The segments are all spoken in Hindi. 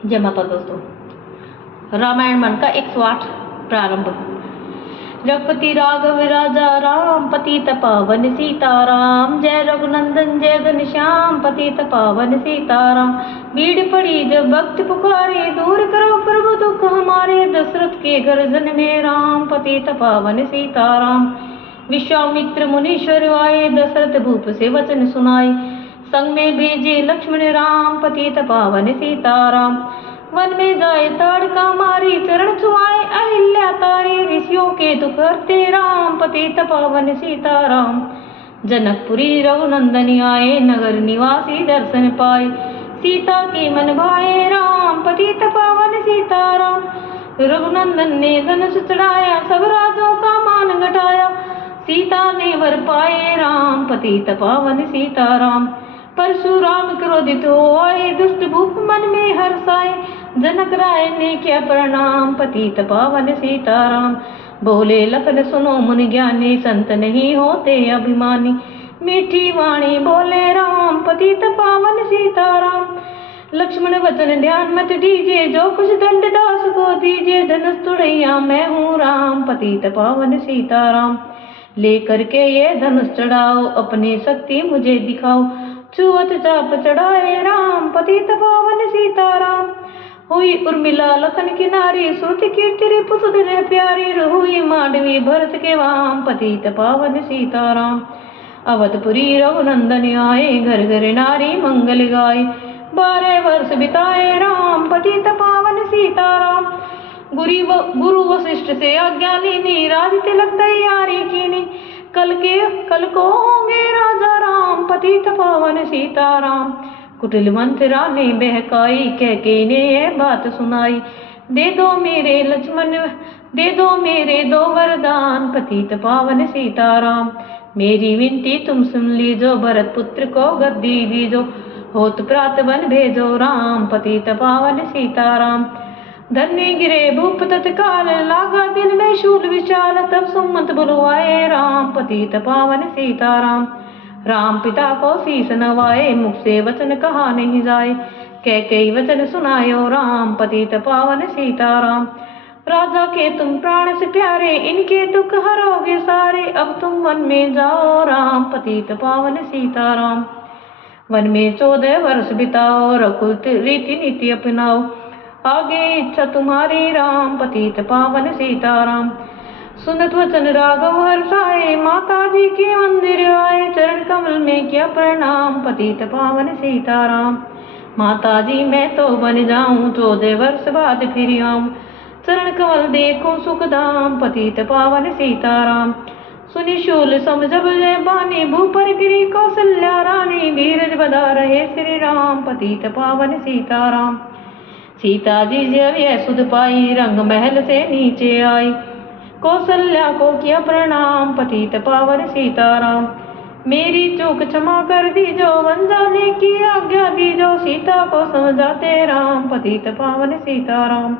जय माता दोस्तों। रामायण मन का 108 प्रारंभ। रघुपति राघव राजा राम, पतित पावन सीताराम। जय रघुनंदन जय घनश्याम, पतित पावन सीताराम। भीड़ पड़ी जब भक्त पुकारे, दूर करो प्रभु दुख हमारे। दशरथ के घर जन्मे राम, पतित पावन सीताराम। विश्वामित्र मुनीश्वर आए, दशरथ भूप से वचन सुनाए। संग में भेजे लक्ष्मण राम, पतित पावन सीताराम। वन में जाए ताड़का मारी, चरण छुआए अहिल्या तारी। ऋषियों के दुख हरते राम, पतित पावन सीताराम। जनकपुरी रघुनंदन आए, नगर निवासी दर्शन पाए। सीता के मन भाए राम, पतित पावन सीताराम। रघुनंदन ने धनुष चढ़ाया, सब राजों का मान घटाया। सीता ने वर पाए राम, पतित पावन सीताराम। परशुराम क्रोधित हो आए, दुष्ट भूप मन में हर्षाए। जनक राय ने किया प्रणाम, पतित पावन सीताराम। बोले लखन सुनो मुनि ज्ञानी, संत नहीं होते अभिमानी। मीठी वाणी बोले राम, पतित पावन सीताराम। लक्ष्मण वचन ध्यान मत दीजिए, जो कुछ दंड दास को दीजिए। धनुष तुड़ैया मैं हूँ राम, पतित पावन सीताराम। लेकर के ये धनुष चढ़ाओ, अपनी शक्ति मुझे दिखाओ। छुअत चाप चढ़ाए राम, पतित पावन सीताराम। हुई उर्मिला लखन की नारी, श्रुति कीर्ति रिपुसुधन प्यारी। हुई मांडवी भरत के वाम, पतित पावन सीताराम। अवधपुरी रघुनंदन आए, घर घर नारी मंगल गाए। 12 वर्ष बिताए राम, पतित पावन सीताराम। गुरु वशिष्ठ से आज्ञा लीनी, राज तिलक तैयारी कीनी। कल को होंगे राजा राम, पतित पावन सीताराम। कुटिल मंत्रा ने बहकाई, कह के ने यह बात सुनाई। दे दो मेरे लक्ष्मण, दे दो मेरे 2 वरदान, पतित पावन सीताराम। मेरी विनती तुम सुन लीजो, भरत पुत्र को गद्दी दीजो। होत प्रात बन भेजो राम, पतित पावन सीताराम। धन्य गिरे भूप तत्काल, लागा दिल में शूल विशाल। तब सुमंत बुलवाए राम, पतित पावन सीताराम। राम पिता को शीस नवाए, मुख से वचन कहा नहीं जाए। कह कई वचन सुनायो राम, पतित पावन सीताराम। राजा के तुम प्राण से प्यारे, इनके दुख हरोगे सारे। अब तुम वन में जाओ राम, पतित पावन सीताराम। वन में 14 वर्ष बिताओ, रघुकुल रीति नीति अपनाओ। आगे इच्छा तुम्हारी राम, पतित पावन सीताराम। सुनत वचन राघव हर्षाए, माता जी के मंदिर आए। चरण कमल में किया प्रणाम, पतित पावन सीताराम। माता जी मैं तो बन जाऊं, 14 वर्ष बाद फिर आऊं। चरण कमल देखो सुखधाम, पतित पावन सीताराम। सुनि शूल समझब जय बानी, भूपर गिरी कौशल्या रानी। धीरज बधा रहे श्री राम, पतित पावन सीताराम। सीता जी जब यह सुध पाई, रंग महल से नीचे आई। कौशल्या को किया प्रणाम, पतित पावन सीताराम। मेरी चूक क्षमा कर दीजो, वन जाने की आज्ञा दीजो। सीता को समझाते राम, पतित पावन सीताराम।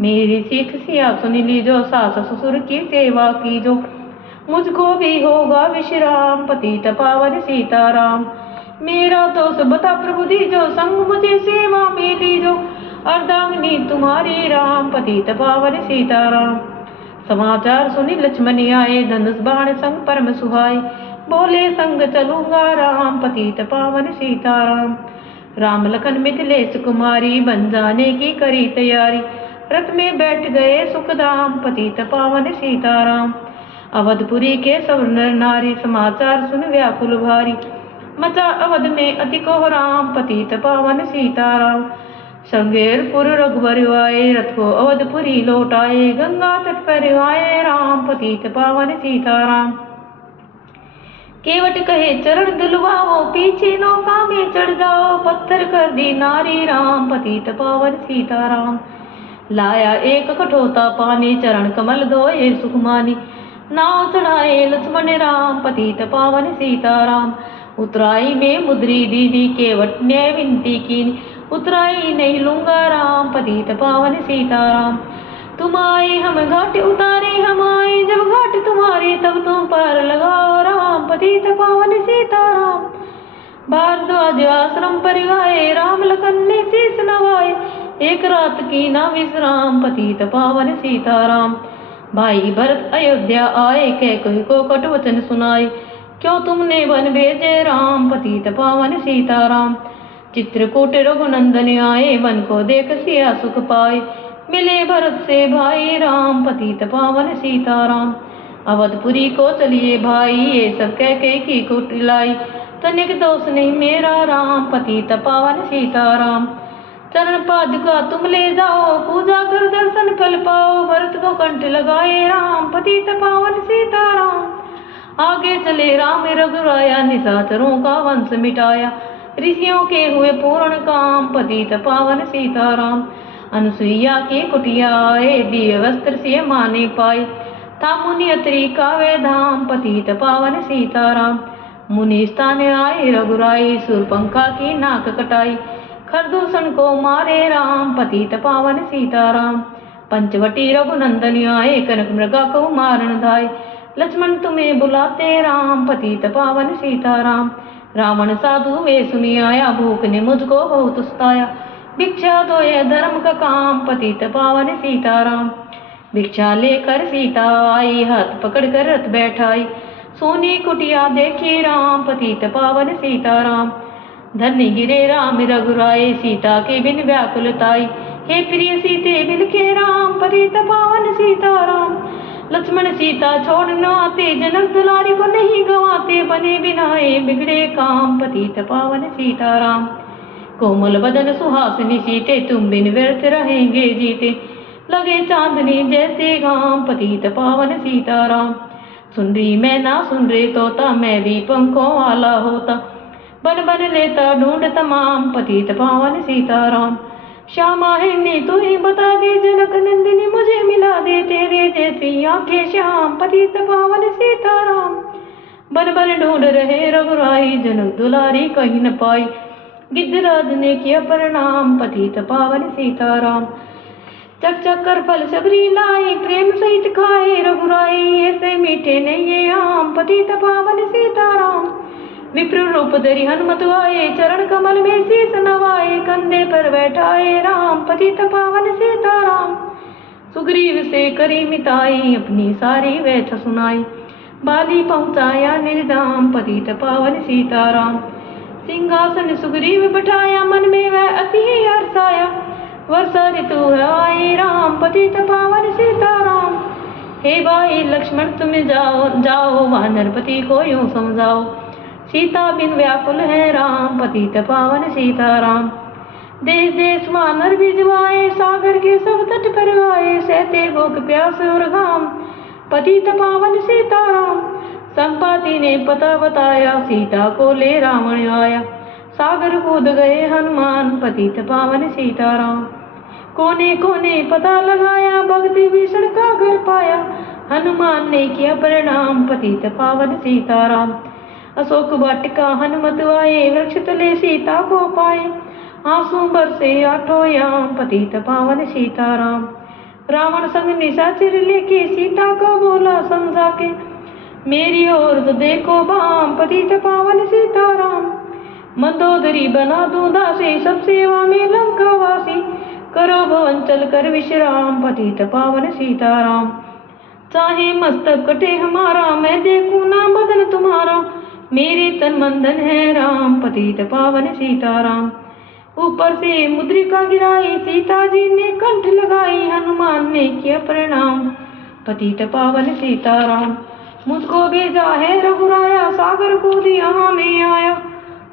मेरी सीख सिया सुन लीजो, सास ससुर की सेवा कीजो। मुझको भी होगा विश्राम, पतित पावन सीताराम। मेरा दोष बता प्रभु दीजो, संग मुझे सेवा में लीजो। अर्धांगिनी तुम्हारी राम, पतित पावन सीताराम। समाचार सुनी लक्ष्मण आए, धनुष बाण संग परम सुहाए। बोले संग चलूंगा राम, पतित पावन सीताराम। राम लखन मिथिलेश कुमारी, बन जाने की करी तैयारी। रथ में बैठ गए सुखधाम, पतित पावन सीताराम। अवधपुरी के सब नर नारी, समाचार सुन व्याकुल भारी। मचा अवध में अति कोहराम, पतित पावन सीताराम। संगेरपुर रघुवर आए, रथ को अवधपुरी लौटाए। गंगा तट पर आए राम, पतित पावन सीताराम। केवट कहे चरण दुलवाओ, पीछे नौका में चढ़ जाओ। पत्थर कर दी नारी राम, पतित पावन सीताराम। लाया एक कठोता पानी, चरण कमल धोए सुखमानी। नाव चढ़ाए लक्ष्मण राम, पतित पावन सीताराम। उतराई में मुद्री दीदी, केवट ने विनती की। उतराई नहीं लूंगा राम, पतित पावन सीताराम। तुम आए हम घाट उतारे, हम आए जब घाट तुम्हारे। तब तुम पार लगाओ राम, पतित पावन सीताराम। भारद्वाज आश्रम पर आए, राम लखन ने शीस नवाए। एक रात की ना विश्राम, पतित पावन सीताराम। भाई भरत अयोध्या आए, कैकेयी को कटु वचन सुनाए, क्यों तुमने वन भेजे राम, पतित पावन सीताराम। चित्रकूट रघुनंदन आए, वन को देख सिया सुख पाए, मिले भरत से भाई राम, पतित पावन सीताराम। अवधपुरी को चलिए भाई, ये सब कैकेयी की कुटिलाई, तनिक दोष नहीं मेरा राम, पतित पावन सीताराम। चरण पादुका तुम ले जाओ, पूजा कर दर्शन फल पाओ, भरत को कंठ लगाए राम, पतित पावन सीताराम। आगे चले राम रघुराया, निशाचरों का वंश मिटाया, ऋषियों के हुए पूर्ण काम, पतित पावन सीताराम। अनुसुईया की कुटिया आए, दिव्य वस्त्र से माने पाए, था मुनि अत्रि का वे धाम, पतित पावन सीताराम। मुनि स्थान आए रघुराई, शूर्पणखा की नाक कटाई, खरदूषण को मारे राम, पतित पावन सीताराम। पंचवटी रघुनंदन आए, कनक मृगा को मारन धाय, लक्ष्मण तुम्हें बुलाते राम, पतित पावन सीताराम। रावण साधु वे सुनी आया, भूख ने मुझको बहुत सताया, भिक्षा दो ये धर्म का काम, पतित पावन सीताराम। भिक्षा लेकर सीता आई, हाथ पकड़कर रथ बैठाई, सोनी कुटिया देखी राम, पतित पावन सीताराम। धन्य गिरे राम रघुराए, सीता के बिन व्याकुलताई, हे प्रिय सीते बिलखे राम, पतित पावन सीताराम। लक्ष्मण सीता छोड़ न आते, जनक दुलारी को नहीं गवाते, बने बिनाए बिगड़े काम, पतित पावन सीताराम। कोमल बदन सुहासिनी सीते, तुम बिन व्यर्थ रहेंगे जीते, लगे चांदनी जैसे घाम, पतित पावन सीताराम। सुन रही मैं ना सुन रे तोता, मैं भी पंखों वाला होता, बन बन लेता ढूंढ तमाम, पतित पावन सीताराम। श्यामा हिरनी तू ही बता दे, जनक नंदिनी मुझे मिला दे, तेरे जैसी आंखें श्याम, पतित पावन सीताराम। बन बन ढूंढ रहे रघुराई, जनक दुलारी कहीं न पाई, गिद्धराज ने किया प्रणाम, पतित पावन सीताराम। चक चक कर फल सबरी लाई, प्रेम सहित खाए रघुराई, ऐसे मीठे नहीं ये आम, पतित पावन सीताराम। विप्र रूप धरि हनुमत आए, चरण कमल में शीस नवाए, कंधे पर बैठाए राम, पतित पावन सीताराम। सुग्रीव से करी मिताई, अपनी सारी व्यथा सुनाई, बाली पहुँचाया निर्धाम, पतित पावन सीताराम। सिंहासन सुग्रीव बैठाया, मन में वह अति हर्षाया, वर्षा ऋतु आए राम, पतित पावन सीताराम। हे भाई लक्ष्मण तुम जाओ जाओ, वानरपति को यूं समझाओ, सीता बिन व्याकुल है राम, पतित पावन सीताराम। देश देश वानर भिजवाए, सागर के सब तट पर आए, सहते भूख प्यास और घाम, पतित पावन सीताराम। संपाति ने पता बताया, सीता को ले रावण आया, सागर कूद गए हनुमान, पतित पावन सीताराम। कोने कोने पता लगाया, भक्ति भीषण का घर पाया, हनुमान ने किया प्रणाम, पतित पावन सीताराम। अशोक वाटिका हनुमत आए, वृक्ष तले सीता को पाए, आंसू बरसे आठों याम, पतित पावन सीताराम। रावण संग निशाचर लेके, सीता को बोला समझा के, मेरी ओर तो देखो बाम, पतित पावन सीताराम। मंदोदरी बना दूं दासी, सब सेवा में लंका वासी, करो भवन चल कर विश्राम, पतित पावन सीताराम। चाहे मस्तक कटे हमारा, मैं देखूं ना बदन तुम्हारा, मेरे तन मंदन है राम, पतित पावन सीताराम। ऊपर से मुद्रिका गिराई, सीता जी ने कंठ लगाई, हनुमान ने किया प्रणाम, पतित पावन सीताराम। मुझको भेजा है रघुराया, सागर कूद यहाँ में आया,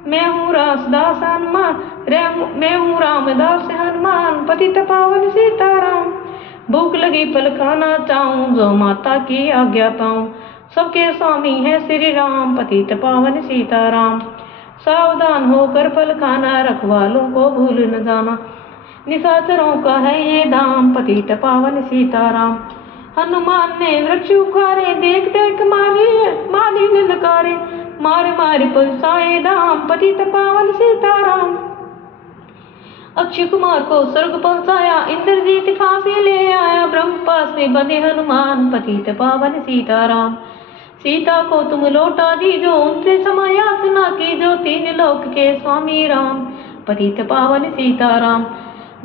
मैं हूँ रामदास हनुमान, मैं हूँ रामदास हनुमान, पतित पावन सीताराम। भूख लगी फल खाना चाहूं, जो माता की आज्ञा पाऊं, सबके स्वामी है श्री राम, पतित पावन सीताराम। सावधान होकर फल खाना, रखवालों को भूल न जाना, निशाचरों का है ये धाम, पतित पावन सीताराम। हनुमान ने वृक्ष उखाड़े, देख देख माली ललकारे, मार मार पहुँचाए धाम, पतित पावन सीताराम। अक्षय कुमार को स्वर्ग पहुँचाया, इंद्रजीत फांसी ले आया, ब्रह्मपास में बंधे हनुमान, पतित पावन सीताराम। सीता को तुम लौटा दीजो, उनसे समय याचना कीजो, तीन लोक के स्वामी राम, पतित पावन सीताराम।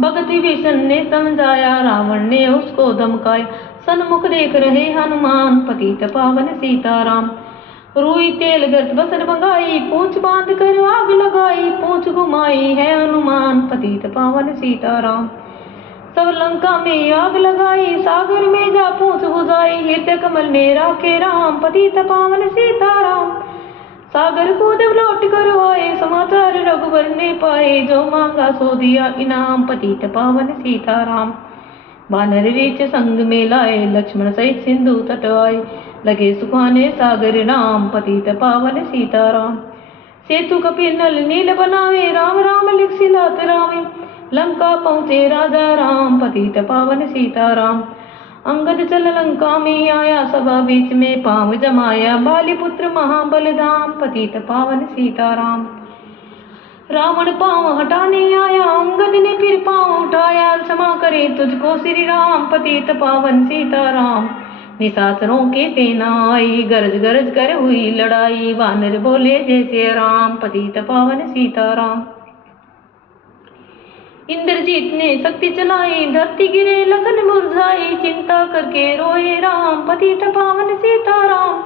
भगत विभीषण ने समझाया, रावण ने उसको धमकाया। सन्मुख देख रहे हनुमान, पतित पावन सीताराम। रुई तेल गर्त बसन मंगाई, पूंछ बांध कर आग लगाई। पूंछ घुमाई है हनुमान, पतित पावन सीताराम। सब लंका में आग लगाई, सागर में जा पूंछ बुझाई। हृदय कमल में राखे राम, पतित पावन सीताराम। सागर को देव लौट कर आए, समाचार रघुवर ने पाए। जो मांगा सो दिया इनाम, पतित पावन सीताराम। वानर रीछ संग में लाए, लक्ष्मण सहित सिंधु तट आए। लगे सुखाने सागर नाम, पतित पावन सीताराम। सेतु कपि नल नील बनावे, राम राम लिख सिलात रामे। लंका पहुँचे राजा राम, पतित पावन सीताराम। अंगद चल लंका में आया, सभा बीच में पांव जमाया। बाली पुत्र महाबलधाम, पतित पावन सीताराम। रावण पांव हटाने आया, अंगद ने फिर पांव उठाया। क्षमा करे तुझको श्री राम, पतित पावन सीताराम। निशाचरों की सेना आई, गरज गरज कर हुई लड़ाई। वानर बोले जय जय राम, पतित पावन सीताराम। इंद्रजीत ने शक्ति चलाई, धरती गिरे लगन मुरझाई। चिंता करके रोए राम, पतित पावन सीताराम।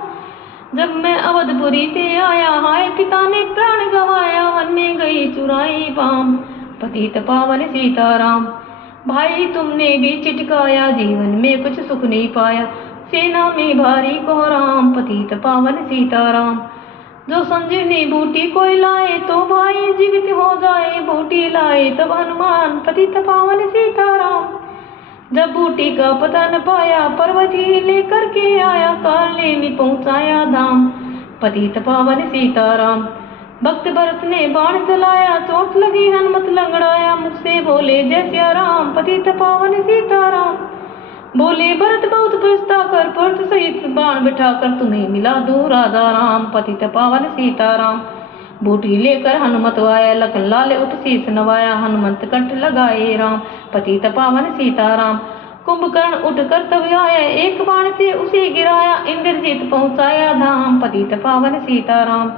जब मैं अवधपुरी से आया, हाय पिता ने प्राण गवाया। वन में गई चुराई बाम, पतित पावन सीताराम। भाई तुमने भी चिटकाया, जीवन में कुछ सुख नहीं पाया। सेना में भारी कोहराम, पतित पावन सीताराम। जो संजीवनी बूटी कोई लाए, तो भाई जीवित हो जाए। बूटी लाए तब हनुमान, पतित पावन सीताराम। जब बूटी का पता न पाया, पर्वत ही लेकर के आया। कालने में पहुंचाया धाम, पतित पावन सीताराम। भक्त भरत ने बाण चलाया, चोट लगी हनुमत लंगड़ाया। मुख से बोले जय सिया राम, पतित पावन सीताराम। बोले भरत बहुत पछता कर, पर्वत सहित बाण बिठा कर तुम्हें मिला दूं राजा राम, पतित पावन सीताराम। बूटी लेकर हनुमत आया, लखन लाल उठ शीस नवाया। हनुमंत कंठ लगाए राम, पतित पावन सीताराम। कुंभकर्ण उठ कर तब आया, एक बाण से उसे गिराया। इंद्रजीत पहुंचाया धाम, पतित पावन सीताराम।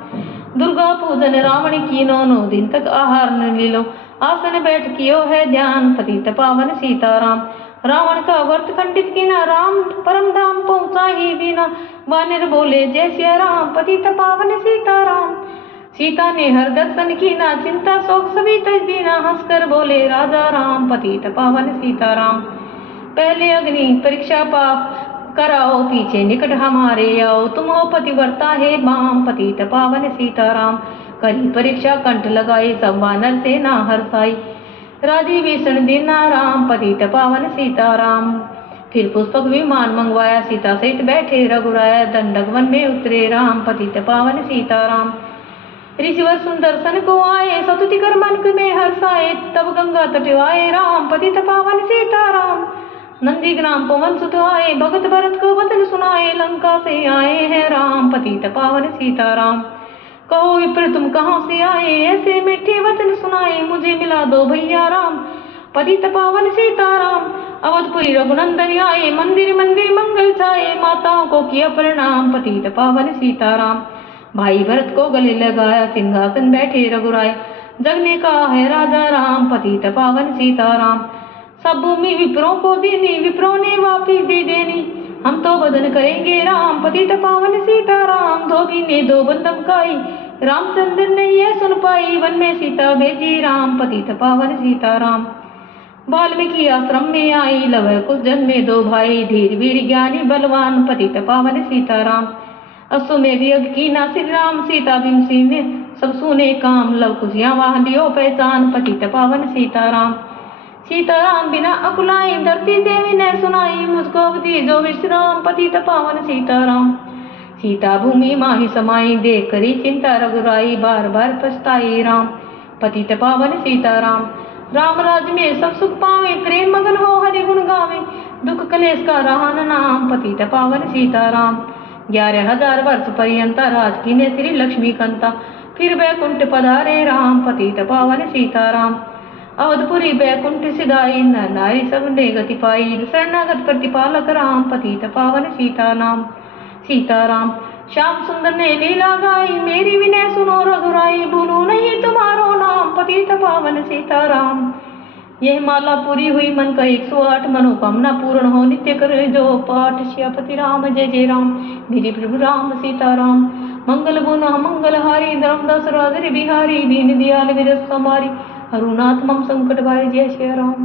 दुर्गा पूजन रावण की, 9 दिन तक आहार न लीलो। आसन बैठ कियो है ध्यान, पतित पावन सीताराम। रावण का व्रत खंडित कीना, राम परम धाम पहुंचा ही बिना। वानर बोले जय सिया राम, पतित पावन सीताराम। सीता ने हर दर्शन कीना, चिंता शोक सभी तज दीना। हंसकर बोले राजा राम, पतित पावन सीताराम। पहले अग्नि परीक्षा पाप कराओ, पीछे निकट हमारे आओ। तुम हो पतिव्रता है बाम, पतित पावन सीताराम। करी परीक्षा कंठ लगाई, सब वानर सेना हर्षाई। राजी विष्णु दीना राम, पतित पावन सीताराम। फिर पुष्पक विमान मंगवाया, सीता सहित बैठे रघुराया। दंडक वन में उतरे राम, पतित पावन सीताराम। ऋषिवर सुंदर्शन को आए, सतुति कर मन में हर्षाए। तब गंगा तट आए राम, पतित पावन सीताराम। नंदी ग्राम पवन सुत आए, भगत भरत को वचन सुनाए। लंका से आए हैं राम, पतित पावन सीताराम। कहो विप्र तुम कहाँ से आए, ऐसे मीठे वचन सुनाए। मुझे मिला दो भैया राम, पतित पावन सीताराम। अवधपुरी रघुनंदन आए, मंदिर मंदिर मंगल छाए। माताओं को किया प्रणाम, पतित पावन सीताराम। भाई भरत को गले लगाया, सिंहासन बैठे रघुराय। जगने का है राजा राम, पतित पावन सीताराम। सब भूमि विप्रों को देनी, विप्रों ने वापिस दे देनी। हम तो भजन करेंगे राम, पतित पावन सीताराम। धोबी ने 2 बंदम खाई, रामचंद्र ने यह सुन पाई। वन में सीता भेजी राम, पतित पावन सीताराम। वाल्मीकि आश्रम में आई, लव कुश जन्मे 2 भाई। धीर वीर ज्ञानी बलवान, पतित पावन सीताराम। अश्व में भी यज्ञ कीना श्री राम, सीता भीमसी ने सब सुने काम। लव कुशियां वाह लियो पहचान, पतित पावन सीताराम। सीताराम बिना अकुलाई, धरती देवी ने सुनाई। मुझको अवधि जो विश्राम, पतित पावन सीताराम। सीता भूमि माही समाई, देख करी चिंता रघुराई। बार बार पछताई राम, पतित पावन सीताराम। राम राज में सब सुख पावे, प्रेम मगन हो हरि गुण गावे। दुख कलेश का रहा न नाम, पतित पावन सीताराम। 11,000 वर्ष पर्यंत राज की ने श्री लक्ष्मी कंता। फिर बैकुंठ पधारे राम, पतित पावन सीताराम। अवधपुरी बैकुंठ सिधाई, नर नारी सब ने गति पाई। शरणागत प्रतिपालक राम, पतित पावन सीताराम। सीताराम श्याम सुंदर ने लीला गाई, मेरी विनय सुनो रघुराई। भूलू नहीं तुम्हारो नाम, पतित पावन सीताराम। यह माला पूरी हुई मन का 108 मनोकामना पूर्ण हो नित्य कर जो पाठ। श्यापति राम जय जय राम मेरे प्रभु राम सीताराम। मंगल गुना मंगल हारी धर्मदास राजरि बिहारी दीन दयाल विरस समारी हरुनाथ मम संकट भारी जय श्री राम।